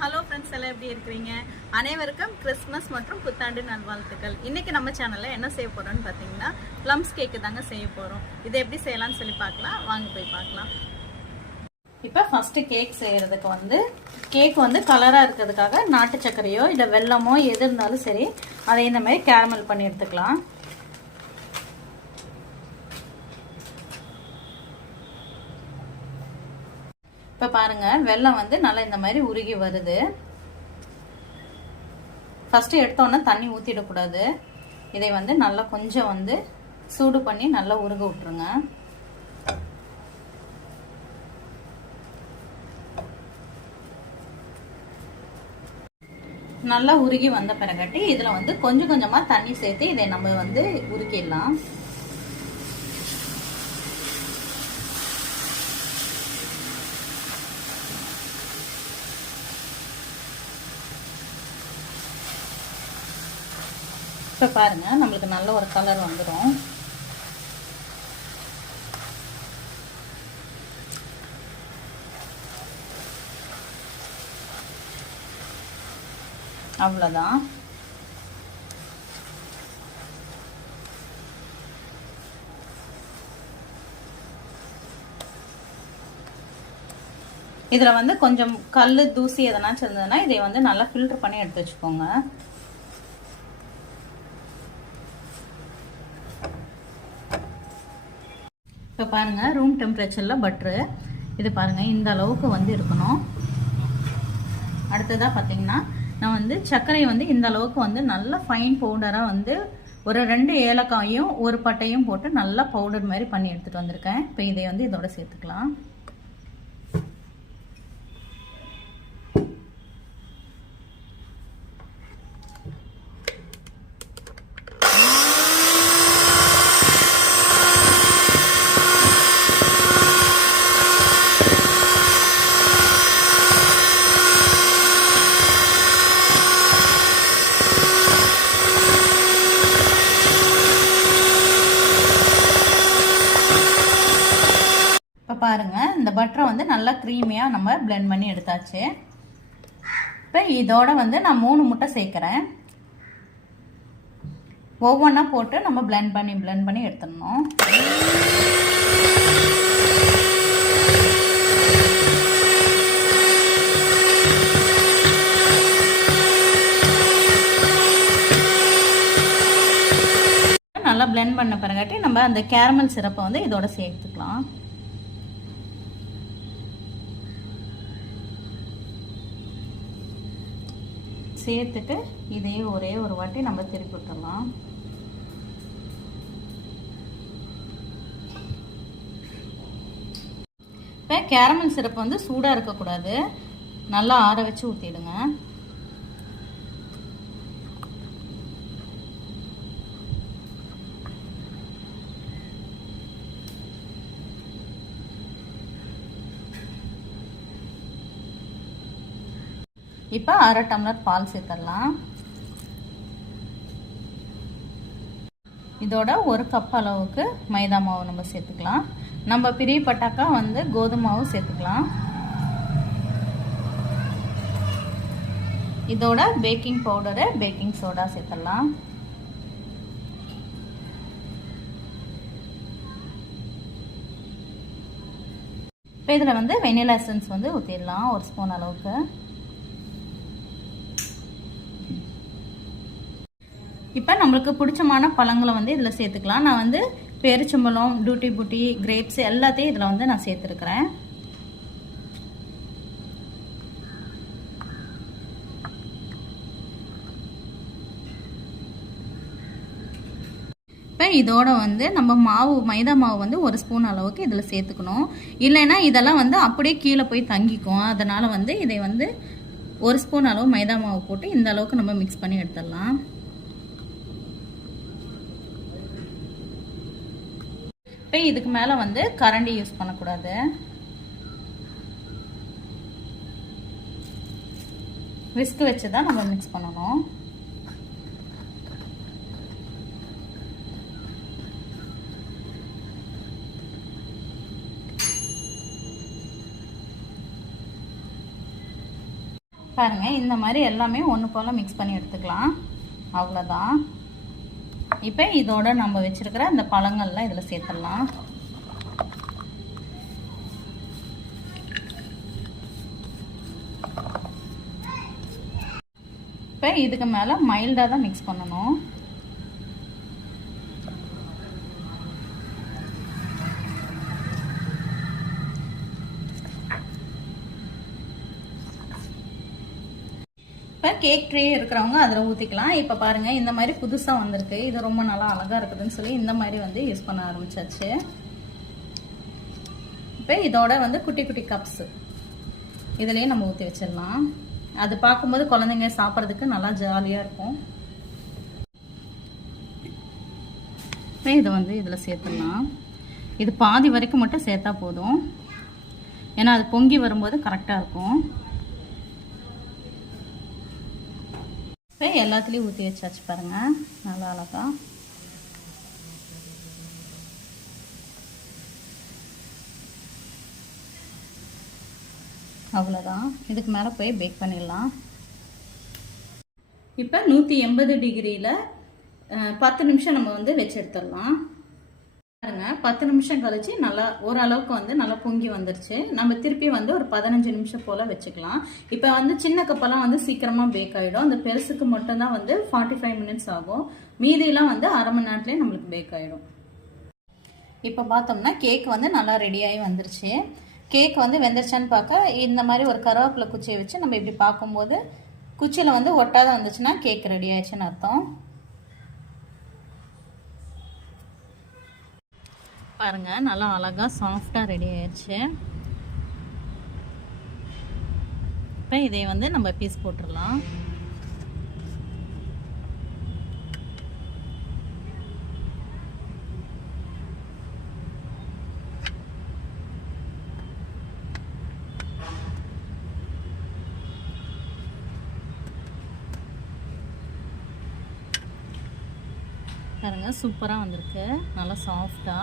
Hello friends, எல்லாம் எப்படி இருக்கிறீங்க? அனைவருக்கும் கிறிஸ்மஸ் மற்றும் புத்தாண்டு நல்வாழ்த்துக்கள். இன்னைக்கு நம்ம சேனல்ல என்ன செய்ய போறோம்னு பார்த்தீங்கன்னா ப்ளம்ஸ் கேக்கு தாங்க செய்ய போறோம். இதை எப்படி செய்யலாம்னு சொல்லி பார்க்கலாம். வாங்க போய் பார்க்கலாம். இப்போ ஃபர்ஸ்ட் கேக் செய்யறதுக்கு கேக் கலரா இருக்கிறதுக்காக நாட்டு சர்க்கரையோ இல்லை வெல்லமோ எது இருந்தாலும் சரி, அதை இந்த மாதிரி கேரமல் பண்ணி எடுத்துக்கலாம். இப்போ பாருங்க, வெல்லம் நல்லா இந்த மாதிரி உருகி வருது. ஃபர்ஸ்ட் எடுத்தோன்னே தண்ணி ஊற்றிடக்கூடாது. இதை நல்லா கொஞ்சம் சூடு பண்ணி நல்லா உருக விட்டுருங்க. நல்லா உருகி வந்த பிறகாட்டி இதில் கொஞ்சம் கொஞ்சமாக தண்ணி சேர்த்து இதை நம்ம உருக்கிடலாம். இப்போ பாருங்க, நம்மளுக்கு நல்ல ஒரு கலர் வந்துடும். அவ்வளோதான். இதில் கொஞ்சம் கல் தூசி எதனாச்சும் இருந்ததுன்னா இதை நல்லா ஃபில்டர் பண்ணி எடுத்து வச்சுக்கோங்க. இப்போ பாருங்க, ரூம் டெம்பரேச்சரில் பட்ரு இது பாருங்க இந்த அளவுக்கு இருக்கணும். அடுத்ததாக பார்த்தீங்கன்னா நான் சர்க்கரை இந்த அளவுக்கு நல்லா ஃபைன் பவுடராக ஒரு 2 ஏலக்காயும் ஒரு பட்டையும் போட்டு நல்லா பவுடர் மாதிரி பண்ணி எடுத்துகிட்டு வந்திருக்கேன். இப்போ இதை இதோட சேர்த்துக்கலாம். பாருங்க, இந்த பட்டரை நல்லா க்ரீமியா நம்ம பிளெண்ட் பண்ணி எடுத்தாச்சு. இப்போ இதோட நான் 3 முட்டை சேர்க்கிறேன். ஒவ்வொன்றா போட்டு நம்ம பிளெண்ட் பண்ணி எடுத்துடணும். நல்லா பிளெண்ட் பண்ண பிறகாட்டி நம்ம அந்த கேரமல் சிரப்பை இதோட சேர்த்துக்கலாம். சேர்த்துட்டு இதையே ஒரே ஒரு வாட்டி நம்ம திருப்பி விட்டுடலாம். இப்போ கேரமல் சிரப்பு சூடாக இருக்கக்கூடாது, நல்லா ஆற வச்சு ஊற்றிடுங்க. இப்போ 1/2 டம்ளர் பால் சேர்த்துடலாம். இதோட 1 கப் அளவுக்கு மைதா மாவு நம்ம சேர்த்துக்கலாம். நம்ம பிரியப்பட்டாக்கா கோதுமை மாவு சேர்த்துக்கலாம். இதோட பேக்கிங் பவுடரு, பேக்கிங் சோடா சேர்த்துடலாம். இப்போ இதில் வெனிலா எசன்ஸ் ஊற்றிடலாம் 1 ஸ்பூன் அளவுக்கு. இப்போ நம்மளுக்கு பிடிச்சமான பழங்களை இதில் சேர்த்துக்கலாம். நான் பேரிச்சம்பழம், டூட்டி பூட்டி, கிரேப்ஸ் எல்லாத்தையும் இதில் நான் சேர்த்துருக்கிறேன். இப்போ இதோட நம்ம மாவு, மைதா மாவு 1 ஸ்பூன் அளவுக்கு இதில் சேர்த்துக்கணும். இல்லைன்னா இதெல்லாம் அப்படியே கீழே போய் தங்கிக்கும். அதனால் இதை 1 ஸ்பூன் அளவு மைதா மாவு போட்டு இந்த அளவுக்கு நம்ம மிக்ஸ் பண்ணி எடுத்துடலாம். இப்போ இதுக்கு மேலே கரண்டி யூஸ் பண்ணக்கூடாது. விஸ்க் வச்சு தான் நம்ம மிக்ஸ் பண்ணணும். பாருங்கள், இந்த மாதிரி எல்லாமே ஒன்று போல் மிக்ஸ் பண்ணி எடுத்துக்கலாம். அவ்வளோதான். இப்போ இதோட நம்ம வச்சுருக்கிற இந்த பழங்கள்லாம் இதில் சேர்த்துடலாம். இப்போ இதுக்கு மேலே மைல்டாக தான் மிக்ஸ் பண்ணணும். இப்போ கேக் ட்ரே இருக்கிறவங்க அதில் ஊற்றிக்கலாம். இப்போ பாருங்கள், இந்த மாதிரி புதுசாக வந்திருக்கு. இது ரொம்ப நல்லா அழகாக இருக்குதுன்னு சொல்லி இந்த மாதிரி வந்து யூஸ் பண்ண ஆரம்பிச்சாச்சு. இப்போ இதோட வந்து குட்டி குட்டி கப்ஸு இதுலேயே நம்ம ஊற்றி வச்சிடலாம். அது பார்க்கும்போது குழந்தைங்க சாப்பிட்றதுக்கு நல்லா ஜாலியாக இருக்கும். இப்போ இதை வந்து இதில் சேர்த்துடலாம். இது பாதி வரைக்கும் மட்டும் சேர்த்தா போதும், ஏன்னா அது பொங்கி வரும்போது கரெக்டாக இருக்கும். இப்போ எல்லாத்துலேயும் ஊற்றி வச்சாச்சு பாருங்கள், நல்லா அழகா. அவ்வளோதான். இதுக்கு மேலே போய் பேக் பண்ணிடலாம். இப்போ 180 டிகிரியில் 10 நிமிஷம் நம்ம வந்து வச்சு எடுத்துடலாம். பாருங்க, 10 நிமிஷம் கழிச்சு நல்லா ஓரளவுக்கு வந்து நல்லா பொங்கி வந்துருச்சு. நம்ம திருப்பி வந்து ஒரு 15 நிமிஷம் போல் வச்சுக்கலாம். இப்போ வந்து சின்ன கப்பெல்லாம் வந்து சீக்கிரமாக பேக் ஆகிடும். அந்த பெருசுக்கு மட்டும்தான் வந்து 45 மினிட்ஸ் ஆகும். மீதியெல்லாம் வந்து அரை மணி நேரத்துலேயே நம்மளுக்கு பேக் ஆகிடும். இப்போ பார்த்தோம்னா கேக் வந்து நல்லா ரெடியாகி வந்துருச்சு. கேக் வந்து வெந்துருச்சான்னு பார்க்க இந்த மாதிரி ஒரு கருவேப்பிலை குச்சியை வச்சு நம்ம இப்படி பார்க்கும்போது குச்சியில் வந்து ஒட்டாத வந்துச்சுன்னா கேக் ரெடி ஆயிடுச்சுன்னு அர்த்தம். பாருங்க, நல்லா அழகா சாஃப்டா ரெடி ஆயிடுச்சு. இப்போ இதை வந்து நம்ம பீஸ் போட்டுடலாம். பாருங்க, சூப்பராக வந்திருக்கு, நல்லா சாஃப்டா.